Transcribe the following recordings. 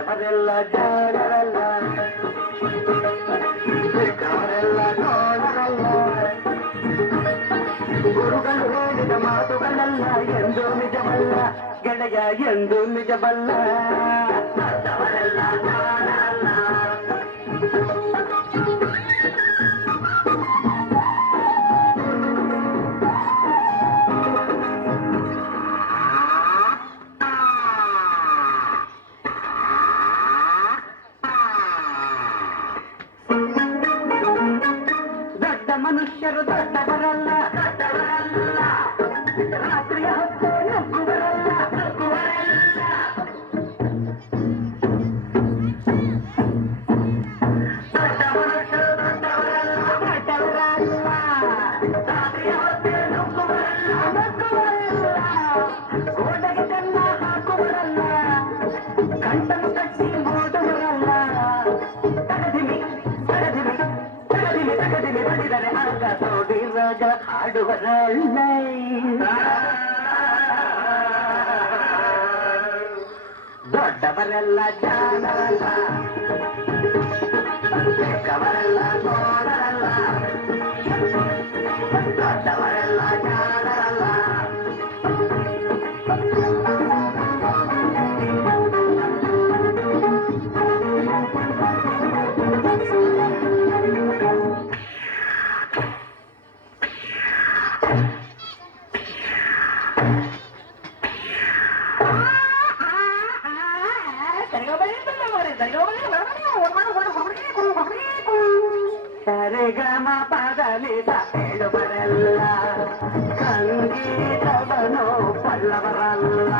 ದೊಡ್ಡವರೆಲ್ಲ ಜಾಣರಲ್ಲ, ಚಿಕ್ಕವರೆಲ್ಲ ನೋಡರಲ್ಲ. ಗುರುಗಳು ಹೇಳಿದ ಮಾತುಗಳೆಲ್ಲ ಎಂದು ನಿಜವಲ್ಲ ಗೆಳೆಯ, ಎಂದು ನಿಜವಲ್ಲ. ದೊಡ್ಡವರೆಲ್ಲ ಜಾಣರಲ್ಲ. ಮನುಷ್ಯರು ದೊಡ್ಡವರಲ್ಲ, ರಾತ್ರಿಯ ಹೊತ್ತು ನುಗ್ಗುವರಲ್ಲ, ದೊಡ್ಡ ಮನುಷ್ಯರು ದೊಡ್ಡವರಲ್ಲ, ರಾತ್ರಿಯ ಹೊತ್ತು ನುಗ್ಗುವರಲ್ಲ, ಗೋಡೆಗೆ ಕನ್ನ ಹಾಕುವರಲ್ಲ, ಕಂಠನು ಕಟ್ಟಿ ಓಡುವರಲ್ಲ. ತಗದಿಮಿ ಬಡಿದರೆ ಆಗ ತೋಡಿ ರಾಜ ಹಾಡುವರಲ್ಲ. ದೊಡ್ಡವರೆಲ್ಲ ಜಾಣರಲ್ಲ, ಚಿಕ್ಕವರೆಲ್ಲ ನೋಡರಲ್ಲ. ದೊಡ್ಡವರೆಲ್ಲ ಜಾಣರಲ್ಲ. ಸರಿಗಮ ಪದನಿತ ಹೇಳುವರೆಲ್ಲ, ಸಂಗೀತವನು ಪಲ್ಲವರಲ್ಲ.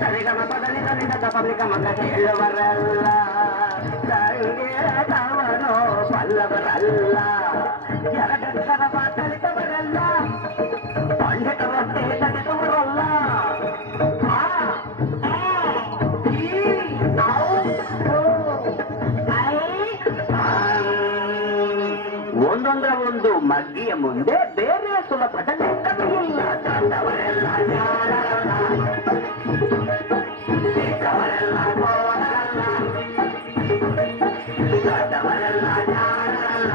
ಸರಿಗಮ ಪದನಿತ ನಿಂದ ಪಬ್ಲಿಕ ಮಗ ಹೇಳುವರಲ್ಲ, ಸಂಗೀತವನು ಪಲ್ಲವರಲ್ಲ. ಎರಡಕ್ಷರ ಮಾತಲಿತವರಲ್ಲ, ಪಂಡಿತರಷ್ಟೇ ತಡೆದವರಲ್ಲ. ಒಂದೊಂದರ ಒಂದು ಮಗ್ಗಿಯ ಮುಂದೆ ಬೇರೆ ಸುಲಭದ ಲೆಕ್ಕವಿಲ್ಲ. ದೊಡ್ಡವರೆಲ್ಲ ಜಾಣರಲ್ಲ, ಚಿಕ್ಕವರೆಲ್ಲ ನೋಡರಲ್ಲ. ದೊಡ್ಡವರೆಲ್ಲ ಜಾಣರಲ್ಲ.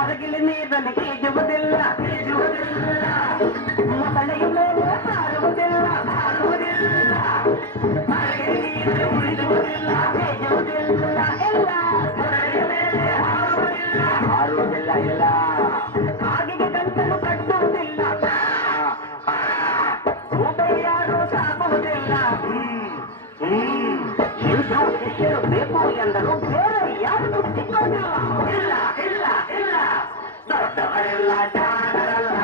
ಅರಗಿಲಿ ನೀರಲ್ಲಿ ಈಜುವುದಿಲ್ಲ, ಮಸಳೆಯ ಮೇಲೆ ಹಾರುವುದಿಲ್ಲ, ಅರಗಿಲಿ ನೀರಲ್ಲಿ ಉಳಿದುವುದಿಲ್ಲ, ಈಜುವುದಿಲ್ಲ, ಇಲ್ಲ ಮಸಳೆಯ ಮೇಲೆ ಹಾರುವುದಿಲ್ಲ, ಇಲ್ಲ ಹಾಗೆಗೆ ಗಂಟಲು ಕಟ್ಟುವುದಿಲ್ಲ, ಯಾರು ಸಾಕುವುದಿಲ್ಲ. ಇಂಥ ಶಿಷ್ಯರು ಬೇಕು ಎಂದರು, ಬೇರೆ ಯಾರು ಸಿಕ್ಕೋದಿಲ್ಲ. ಇಲ್ಲ ಇಲ್ಲ ಇಲ್ಲ, ದೊಡ್ಡವರೆಲ್ಲ ಜಾಣರಲ್ಲ,